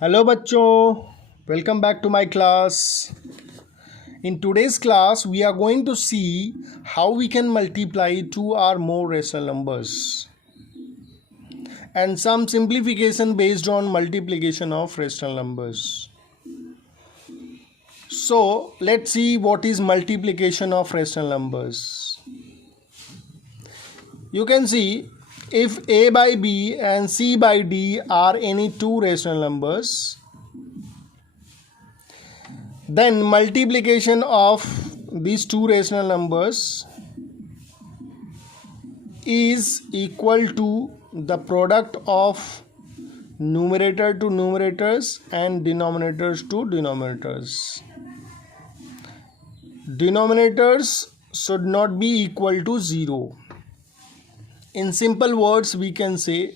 Hello बच्चों, welcome back to my class. In today's class, we are going to see how we can multiply two or more rational numbers and some simplification based on multiplication of rational numbers. So, let's see what is multiplication of rational numbers. You can see if a by b and c by d are any two rational numbers, then multiplication of these two rational numbers is equal to the product of numerator to numerators and denominators to denominators. Denominators should not be equal to 0. In simple words, we can say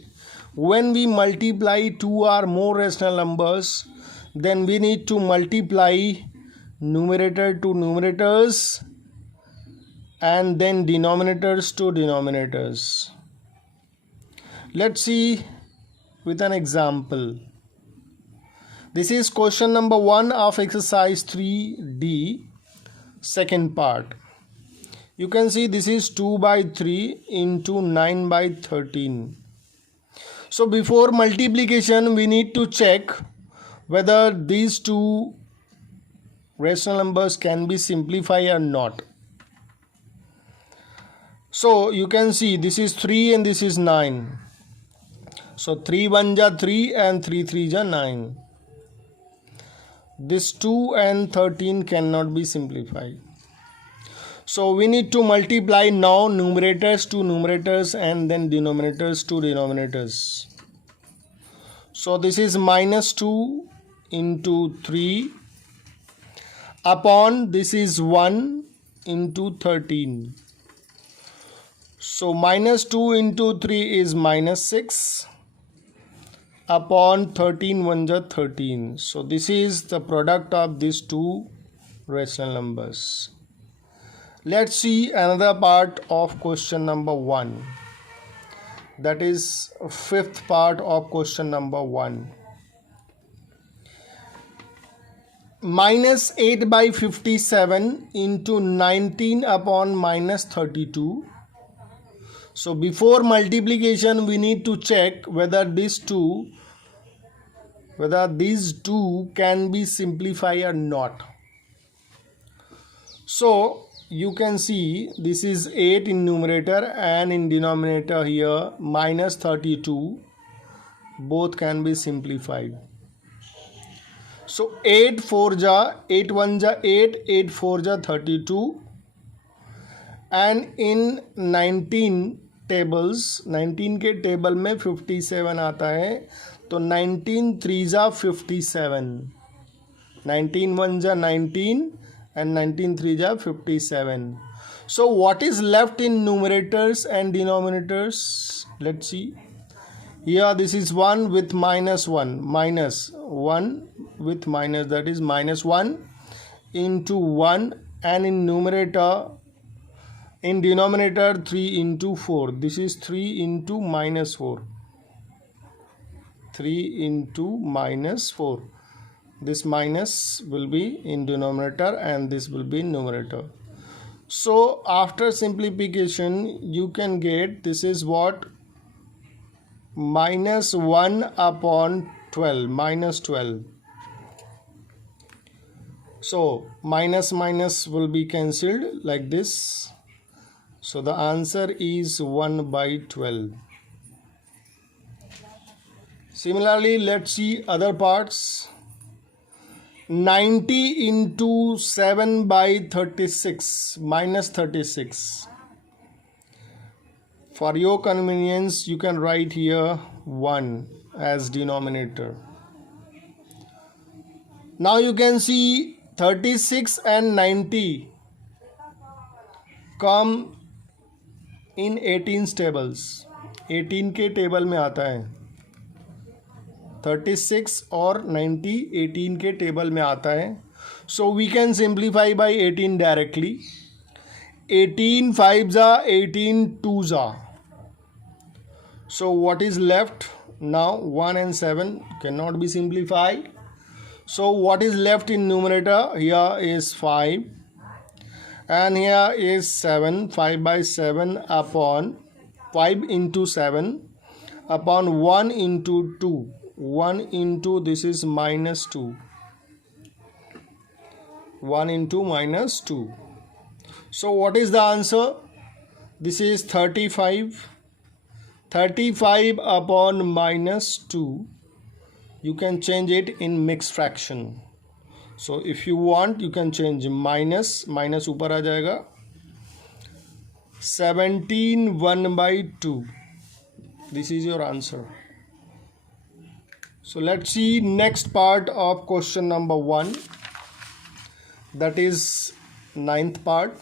when we multiply two or more rational numbers, then we need to multiply numerator to numerators and then denominators to denominators. Let's see with an example. This is question number 1 of exercise 3D, second part. You can see this is 2 by 3 into 9 by 13. So before multiplication, we need to check whether these two rational numbers can be simplified or not. So you can see this is 3 and this is 9. So 3 1 ja 3 and 3 3 ja 9. This 2 and 13 cannot be simplified. So we need to multiply now numerators to numerators and then denominators to denominators. So this is minus 2 into 3 upon this is 1 into 13. So minus 2 into 3 is minus 6 upon 13 1 ja 13. So this is the product of these two rational numbers. Let's see another part of question number 1. That is fifth part of question number 1. Minus 8 by 57 into 19 upon minus 32. So before multiplication, we need to check whether these two can be simplified or not. So you can see this is 8 in numerator and in denominator here minus 32. Both can be simplified. So 8 4 ja 8 1 ja 8, 8 4 ja 32, and in 19 tables 19 के table में 57 आता है, तो 19 3 जा 57, 19 1 ja 19 and 19 3 ja 57. So what is left in numerators and denominators? Let's see. Here this is 1 with minus 1, minus 1 with minus, that is minus 1 into 1, and in denominator 3 into 4. This is 3 into minus 4. 3 into minus 4. This minus will be in denominator and this will be in numerator. So after simplification, you can get this is what? Minus 1 upon 12, minus 12. So minus minus will be cancelled like this. So the answer is 1 by 12. Similarly, let's see other parts. 90 into 7 by 36, minus 36. For your convenience, you can write here 1 as denominator. Now you can see 36 and 90 come in 18 tables. 18 के table में आता है. 36 और 90 18 के table में आता है. So we can simplify by 18 directly. 18 5 जा 18 2 जा. So what is left? Now 1 and 7 cannot be simplified. So what is left in numerator? Here is 5 and here is 7. 5 by 7 upon 5 into 7 upon 1 into 2. 1 into this is minus 2. 1 into minus 2. So what is the answer? This is 35. 35 upon minus 2. You can change it in mixed fraction. So if you want, you can change minus ऊपर आ जाएगा. 17 1 by 2. This is your answer. So let's see next part of question number 1. That is 9th part.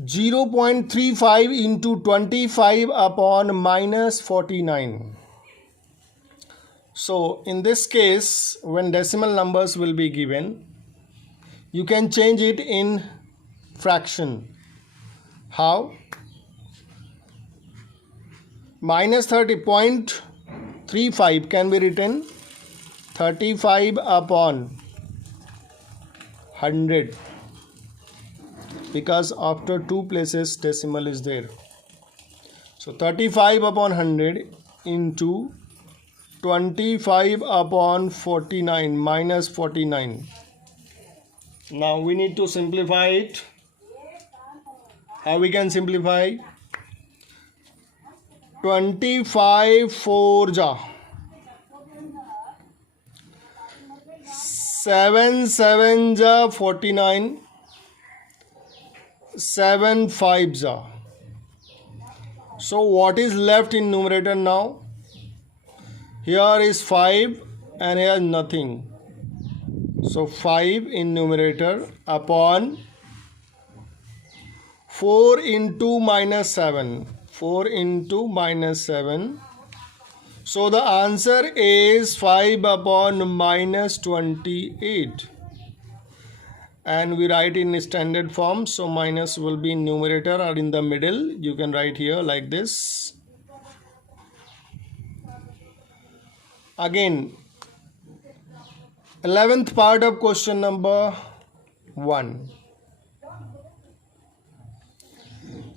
0.35 into 25 upon minus 49. So in this case, when decimal numbers will be given, you can change it in fraction. How? Minus 30.35 can be written 35 upon 100. Because after two places decimal is there. So 35 upon 100 into 25 upon 49 minus 49. Now we need to simplify it. How we can simplify? 25 4 ja. 7 7 ja 49. 7 5s are. So what is left in numerator now? Here is 5 and here nothing. So 5 in numerator upon 4 into minus 7. 4 into minus 7. So the answer is 5 upon minus 28. And we write in standard form, so minus will be in numerator or in the middle. You can write here like this. Again, 11th part of question number 1.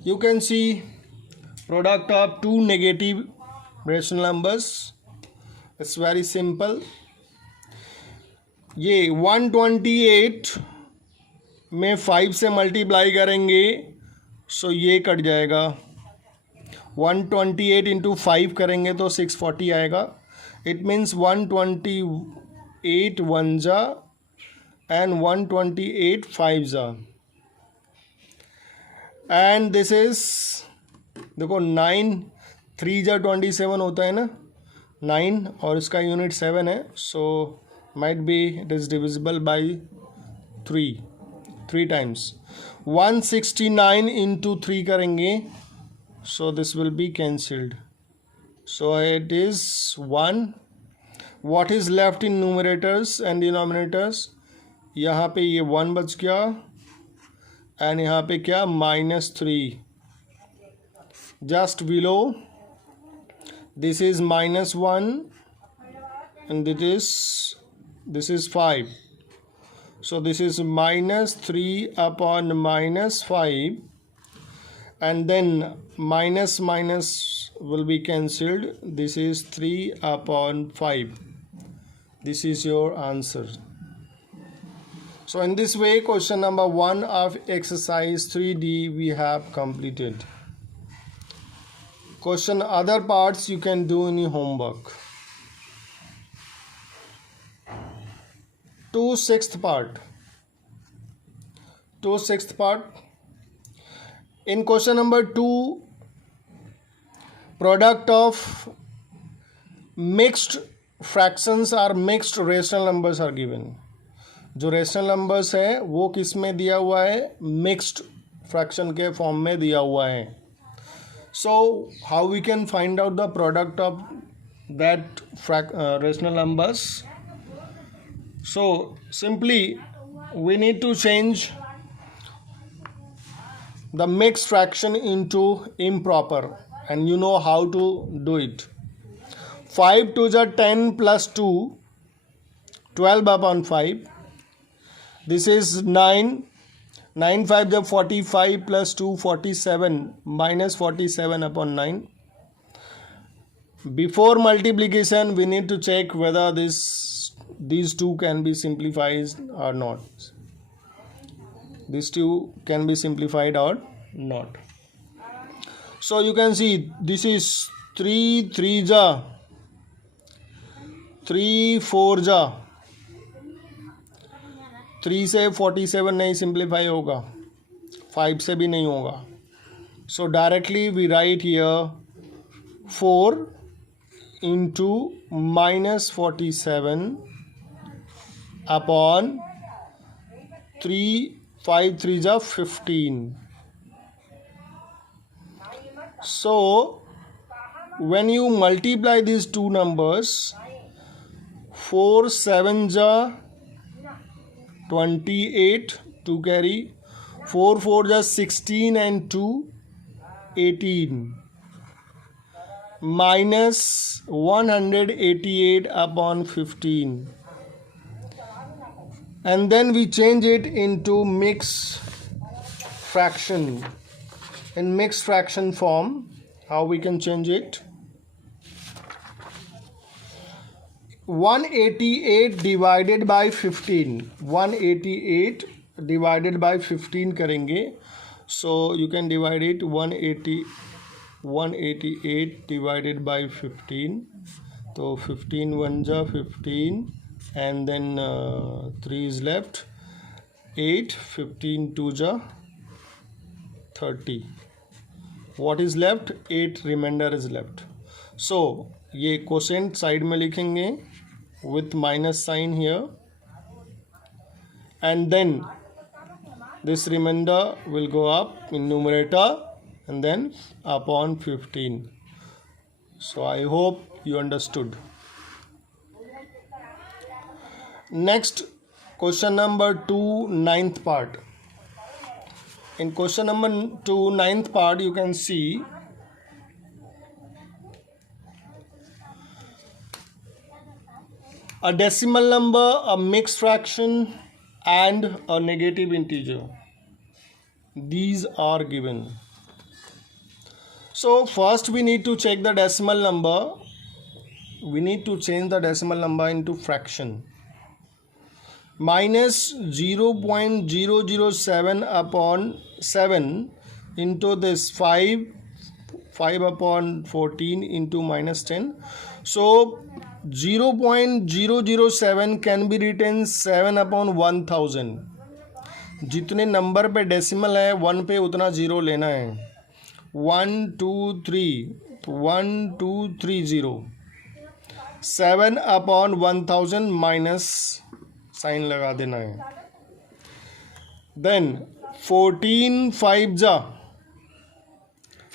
You can see product of two negative rational numbers. It's very simple. ये 128 में 5 से multiply करेंगे, सो ये cut जाएगा. 128 into 5 करेंगे तो 640 आएगा. It means 128 one जा एंड 128 5 जा. एंड दिस इज, देखो 9 3 जा 27 होता है ना, 9 और इसका यूनिट 7 है. So might be it is divisible by 3 times. 169 into 3 करेंगे, so this will be cancelled. So it is 1. What is left in numerators and denominators? यहाँ पे ये 1 बच गया and यहाँ पे क्या -3. Just below this is -1 and this is 5. So this is -3 upon -5 and then minus will be cancelled. This is 3 upon 5. This is your answer. So in this way, question number 1 of exercise 3D we have completed. Question other parts you can do in your homework. To sixth part. In question number 2, product of mixed fractions or mixed rational numbers are given. जो rational numbers है वो किस में दिया हुआ है? Mixed fraction के form में दिया हुआ है. So how we can find out the product of that rational numbers? So simply we need to change the mixed fraction into improper, and you know how to do it. 5 to the 10 plus 2, 12 upon 5. This is 9. 9 5 the 45 plus 2, 47, minus 47 upon 9. Before multiplication, we need to check whether these two can be simplified or not. These two can be simplified or not. So you can see this is 3 3 ja, 3 4 ja, 3 से 47 नहीं simplify होगा, 5 से भी नहीं होगा. So directly we write here 4 into minus 47 upon 3, 5 3 ja 15. So when you multiply these two numbers, 4 7 ja 28, 2 carry, 4 4 ja 16 and 2 18, minus 188 upon 15, and then we change it into mixed fraction. In mixed fraction form, how we can change it? 188 divided by 15. 188 divided by 15 करेंगे. So you can divide it 188 divided by 15. So 15 1 ja 15, and then 3 is left. 8 15 2 ja 30. What is left? 8 remainder is left. So ये quotient side में लिखेंगे with minus sign here, and then this remainder will go up in numerator and then upon 15. So I hope you understood. Next, question number 2, ninth part. In question number 2, ninth part, you can see a decimal number, a mixed fraction, and a negative integer. These are given. So first we need to check the decimal number. We need to change the decimal number into fraction. Minus 0.007 upon 7 into this 5 upon 14 into minus 10. So 0.007 can be written 7 upon 1000. जितने number पे decimal है 1 पे उतना zero लेना है. 1 2 3 1 2 3 0. 7 upon 1000 minus sign लगा देना है. देन 14 5 जा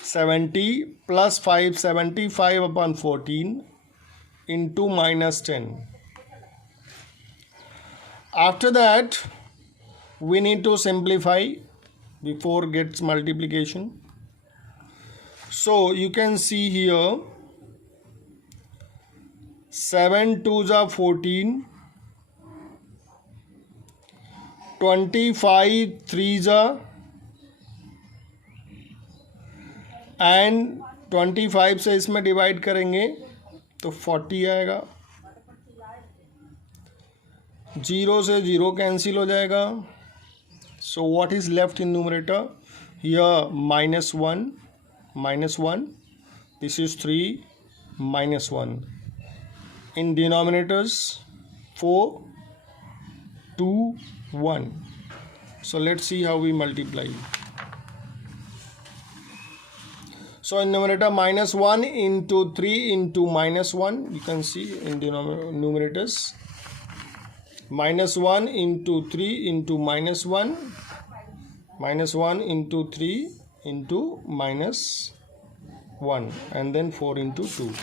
70 plus 5 75 upon 14 into minus 10. After that, we need to simplify before gets multiplication. So you can see here 7 2s are 14, 25 3s are, and 25 से इसमें डिवाइड करेंगे तो 40 आएगा. 0 से 0 कैंसिल हो जाएगा. So what is left in numerator? Here minus 1, this is 3, minus 1. In denominators 4, 2, 1. So let's see how we multiply. So in numerator minus 1 into 3 into minus 1, you can see in numerators minus 1 into 3 into minus 1, minus 1 into 3 into minus 1, and then 4 into 2.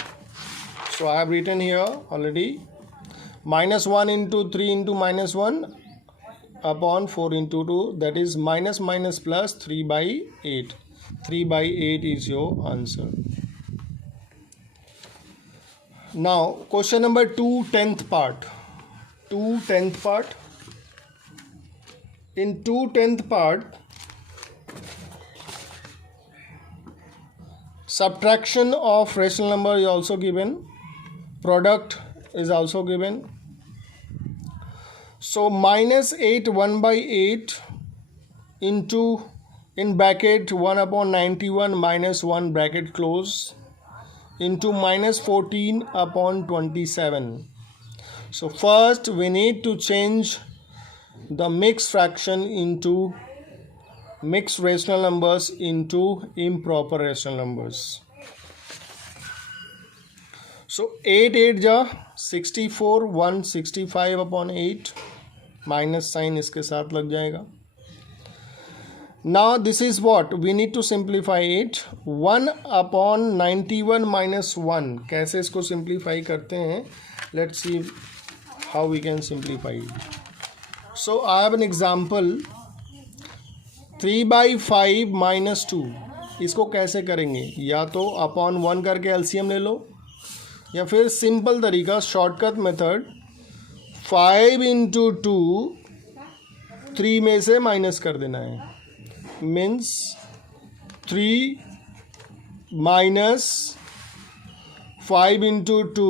So I have written here already minus 1 into 3 into minus 1 upon 4 into 2, that is minus minus plus 3 by 8. 3 by 8 is your answer. Now question number 2, 10th part. 2 10th part. In 2 10th part, subtraction of rational number is also given, product is also given. So minus 8 1 by 8 into, in bracket 1 upon 91 minus 1 bracket close, into minus 14 upon 27. So first we need to change the mixed fraction into mixed rational numbers into improper rational numbers. So 8 8 जा 64, 165 upon 8, minus sign इसके साथ लग जाएगा. Now this is what we need to simplify it. 1 upon 91 minus 1. कैसे इसको simplify करते हैं? Let's see how we can simplify it. So I have an example. 3 by 5 minus 2. इसको कैसे करेंगे? या तो upon 1 करके LCM ले लो, या फिर सिंपल तरीका शॉर्टकट मेथड 5 into 2 3 में से माइनस कर देना है. Means 3 minus 5 into 2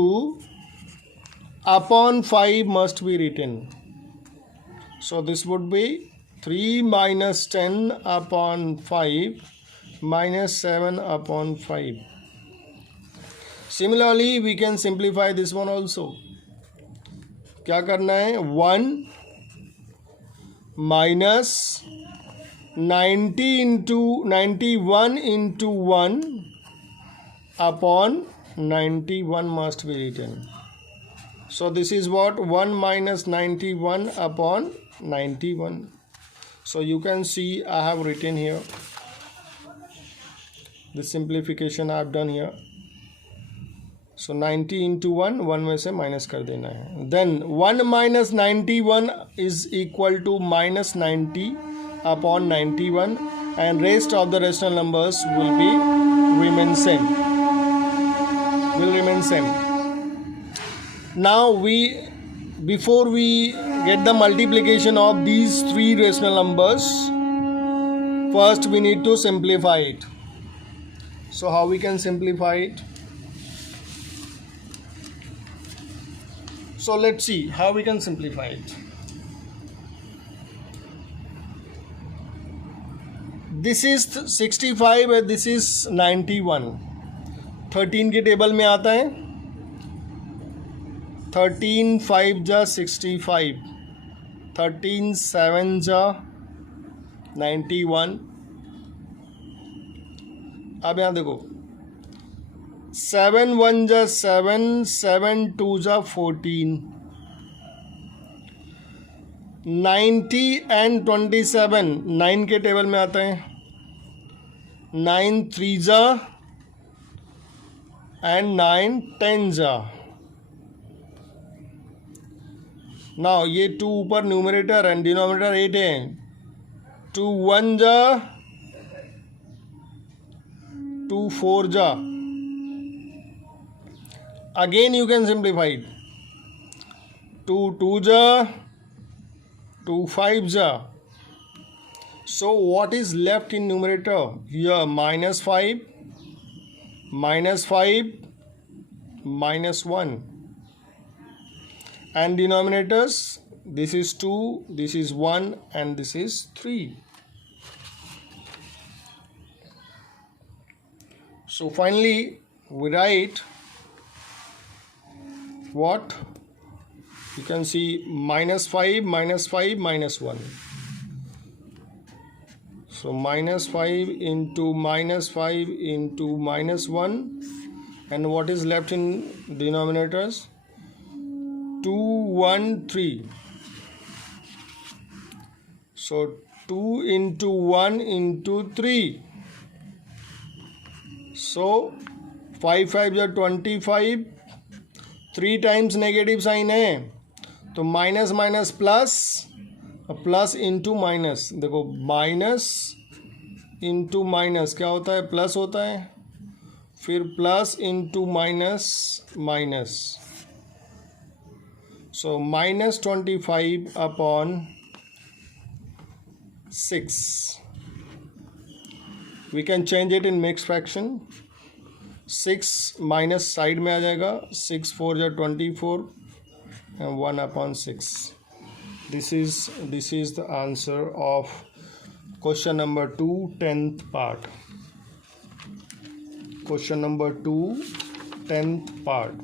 upon 5 must be written. So this would be 3 minus 10 upon 5 minus 7 upon 5. Similarly we can simplify this one also. क्या करना है? 1 minus 90 into 91 into 1 upon 91 must be written. So this is what 1 minus 91 upon 91. So you can see I have written here the simplification I have done here. So 90 into 1, 1 में से minus कर देना है. Then 1 minus 91 is equal to minus 90 upon 91, and rest of the rational numbers will remain same. Now before we get the multiplication of these three rational numbers, first we need to simplify it. So how we can simplify it? So let's see how we can simplify it. This is 65 and this is 91. 13 के table में आता है. 13 5 जा 65, 13 7 जा 91. अब यहाँ देखो 7 1 जा 7, 7 2 जा 14, 90 and 27 9 के टेबल में आता है. 9 3 जा and 9 10 जा. नाउ ये 2 ऊपर न्यूमरेटर एंड डिनोमिनेटर 8 है. 2 1 जा 2 4 जा. Again you can simplify it. 2 2 ja, 2 5 ja. So what is left in numerator? Here minus 5, minus 5, minus 1. And denominators, this is 2, this is 1, and this is 3. So finally we write what? You can see minus 5, minus 5, minus 1. So minus 5 into minus 5 into minus 1, and what is left in denominators? 2 1 3. So 2 into 1 into 3. So 5 5 are 25. 3 times negative sign है तो minus minus plus plus into minus, देखो minus into minus क्या होता है, plus होता है, फिर plus into minus minus, so -25 upon 6. We can change it in mix fraction. 6 minus side में आ जाएगा, 6 4 जा 24 and 1 upon 6. This is the answer of question number 2, 10th part. Question number 2, 10th part.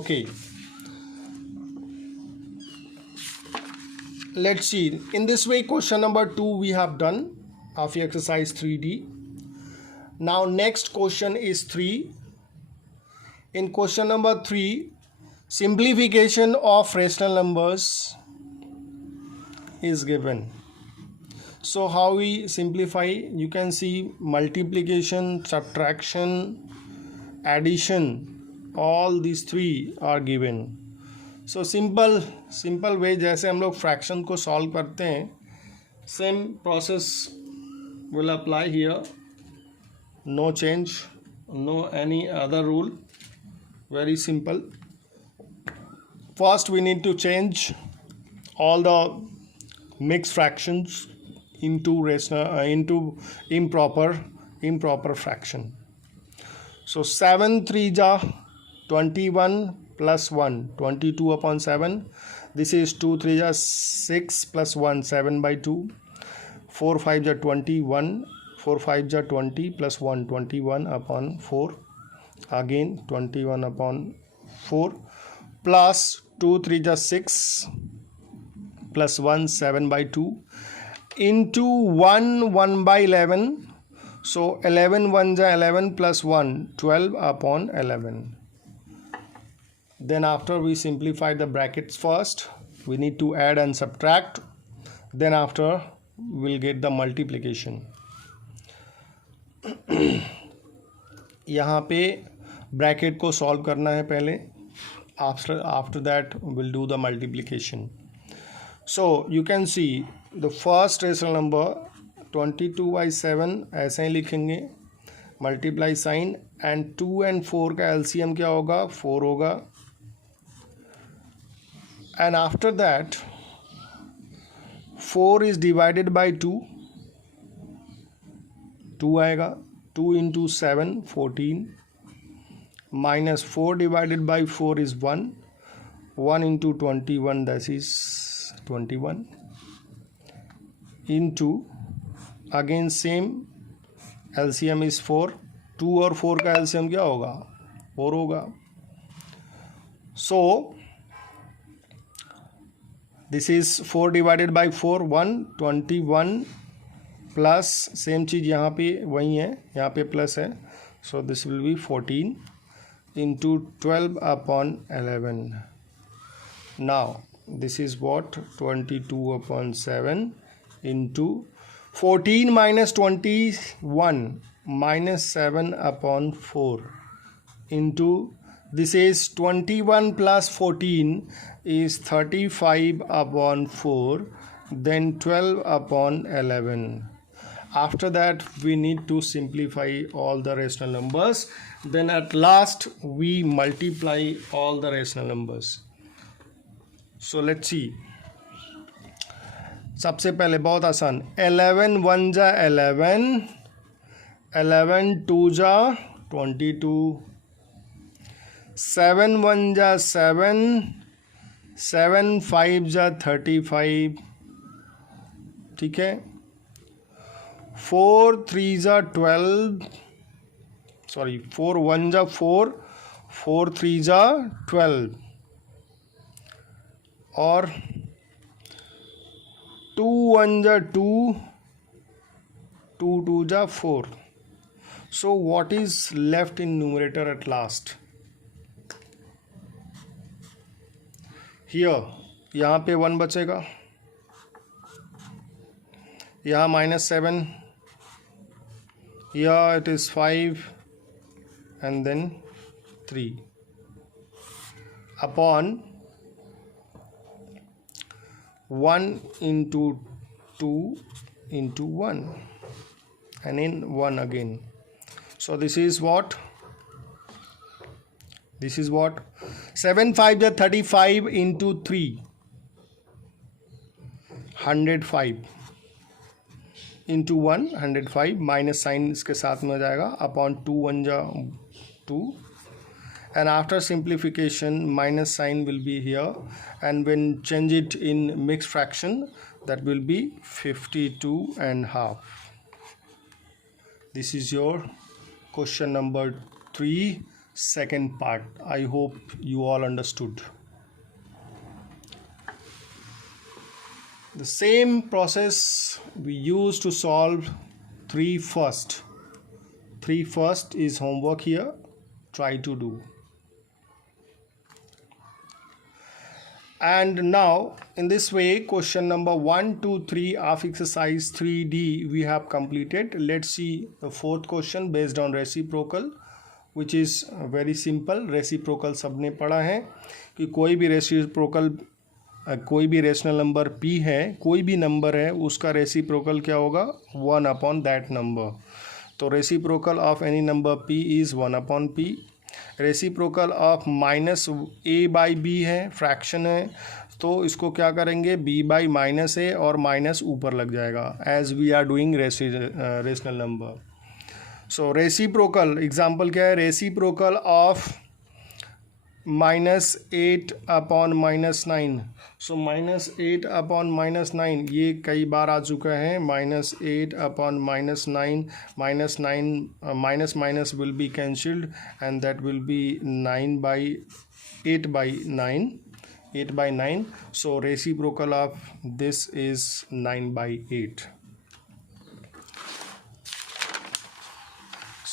Okay, let's see. In this way, question number 2 we have done of exercise 3D. Now next question is 3. In question number 3, simplification of rational numbers is given. So how we simplify? You can see multiplication, subtraction, addition, all these 3 are given. So simple way जैसे हम लोग fraction को solve करते हैं, same process will apply here. No change, no any other rule, very simple. First we need to change all the mixed fractions into into improper fraction. So 7 3 ja 21 plus 1, 22 upon 7. This is 2 3 ja 6 plus 1, 7 by 2. 4 5 ja 21, 4 5 ja 20 plus 1, 21 upon 4, again 21 upon 4, plus 2 3 ja 6 plus 1, 7 by 2, into 1 by 11. So 11 1 ja 11 plus 1, 12 upon 11. Then after we simplify the brackets first, we need to add and subtract, then after we'll get the multiplication. यहाँ पे bracket को solve करना है पहले, after that will do the multiplication. So you can see the first rational number 22/7 ऐसे ही लिखेंगे, multiply sign, and 2 and 4 का LCM क्या होगा, 4 होगा. And after that 4 is divided by 2 आएगा. 2 into 7 14, minus 4 divided by 4 is 1. 1 into 21, that is 21, into again same LCM is 4. 2 और 4 का LCM क्या होगा, 4 होगा. So this is 4 divided by 4, 1, 21 plus same चीज़ यहाँ पे वही है, यहाँ पे प्लस है. So this will be 14 into 12 upon 11. Now this is what 22 upon 7 into 14 minus 21 minus 7 upon 4 into this is 21 plus 14 is 35 upon 4, then 12 upon 11. After that we need to simplify all the rational numbers, then at last we multiply all the rational numbers. So let's see. सबसे पहले बहुत आसान, 11 1 जा 11, 11 2 जा 22, 7 1 जा 7, 7 5 जा 35. ठीक है. 4 3 जा 12, सॉरी 4 1 जा 4, 4 3 जा 12, और 2 1 जा 2, 2 2 जा 4. So what is left in numerator at last? Here यहाँ पे 1 बचेगा, यहाँ -7, here it is 5, and then 3 upon 1 into 2 into 1 and in 1 again. So this is what 7 5 are 35 into 3 105 into 1 105 minus sign इसके साथ में हो जाएगा अपॉन 2 1 जा 2 and after simplification minus sign will be here and when change it in mixed fraction that will be 52 and half. This is your question number 3 second part. I hope you all understood. The same process we use to solve 3 first. 3 first is homework here. Try to do. And now in this way question number 1 2 3 of exercise 3D we have completed. Let's see the fourth question based on reciprocal, which is very simple. Reciprocal सबने पढ़ा है कि कोई भी reciprocal कोई भी rational number p है, कोई भी नंबर है, उसका रेसिप्रोकल क्या होगा 1 अपॉन दैट नंबर. तो reciprocal of any number p is 1 upon p. Reciprocal of minus a by b है, फ्रैक्शन है, तो इसको क्या करेंगे b बाई माइनस a और माइनस ऊपर लग जाएगा as we are doing rational number. So reciprocal example क्या है, reciprocal of -8 upon -9. So -8 upon -9 ये कई बार आ चुका है. -8 upon -9 -9 minus minus will be cancelled and that will be 9 by 8 by 9 8 by 9. So reciprocal of this is 9 by 8.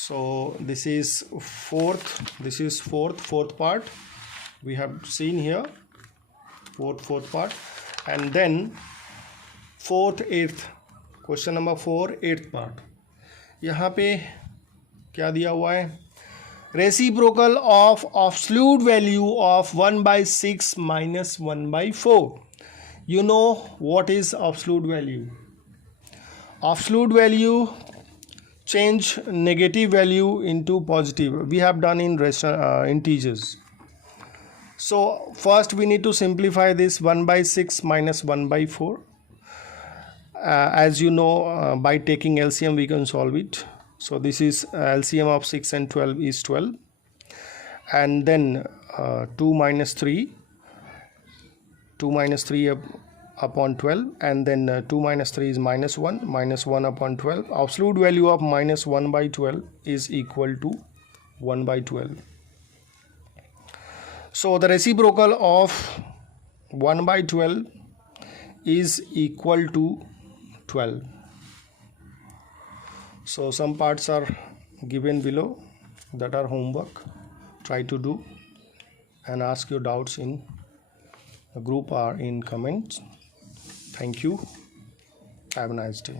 So this is fourth part we have seen here, fourth part. And then eighth question number 4 8th part. यहाँ पे क्या दिया हुआ है, reciprocal of absolute value of 1/6 minus 1/4. You know what is absolute value? Absolute value change negative value into positive. We have done in integers. So first we need to simplify this 1/6 minus 1/4. As you know, by taking LCM we can solve it. So this is LCM of 6 and 12 is 12, and then 2 minus 3 upon 12, and then 2 minus 3 is -1 upon 12. Absolute value of -1/12 is equal to 1/12. So the reciprocal of 1/12 is equal to 12. So some parts are given below that are homework. Try to do and ask your doubts in group or in comments. Thank you. Have a nice day.